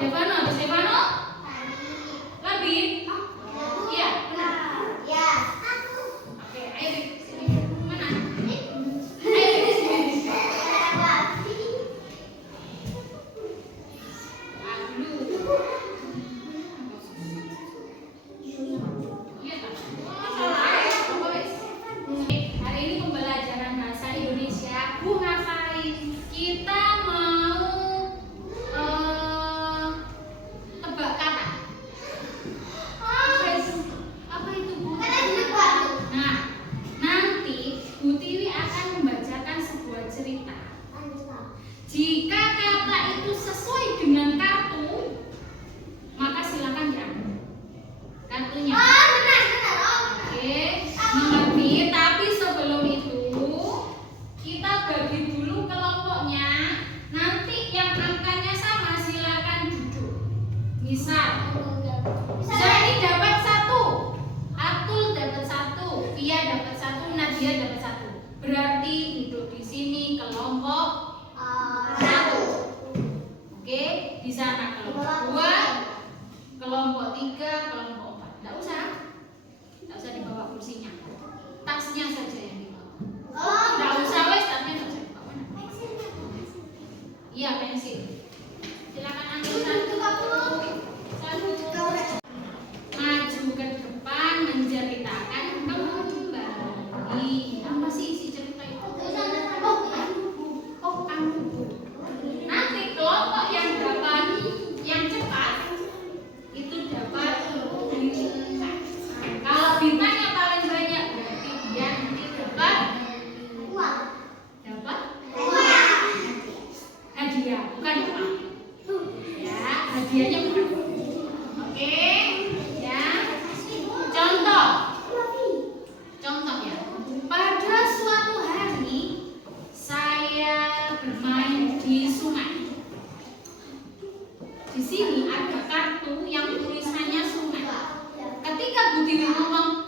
Stefano, lebih? Iya, benar. Oke, ayo di sini. Mana? Ayo di sini. Hari ini pembelajaran bahasa Indonesia. Bu ngapain? Kita mau tebak kata. Apa itu Bu? Nah, nanti Bu Tiwi akan membacakan sebuah cerita. Jika kata itu sesuai dengan kartu, maka silakan diambil kartunya. Oke, mengerti. Tapi sebelum itu kita bagi dulu kelompoknya. Nanti yang angkanya sama silakan duduk. Misal, Zani dapat 1, Atul dapat 1, Via dapat 1, Nadia dapat 1. Berarti duduk di sini kelompok 1. Oke, di sana kelompok 2, kelompok 3, kelompok 4. Enggak usah dibawa kursinya. Tasnya saja yang dibawa. Enggak usah wes, tasnya enggak usah dibawa. Iya, pensil. Silakan ambil satu. Maju ke depan menceritakan kembali. Apa sih isi cerita itu? Kamu. Nanti kelompok yang dapat yang cepat itu dapat bintang. Kalau bintangnya paling banyak berarti dia nanti dapat hadiah, bukan uang. Ya, hadiahnya bukan uang. Oke, ya. Contoh ya. Pada suatu hari saya bermain di sungai. Di sini ada kartu yang tulisannya sungai. Ketika Bu Tiwi ngomong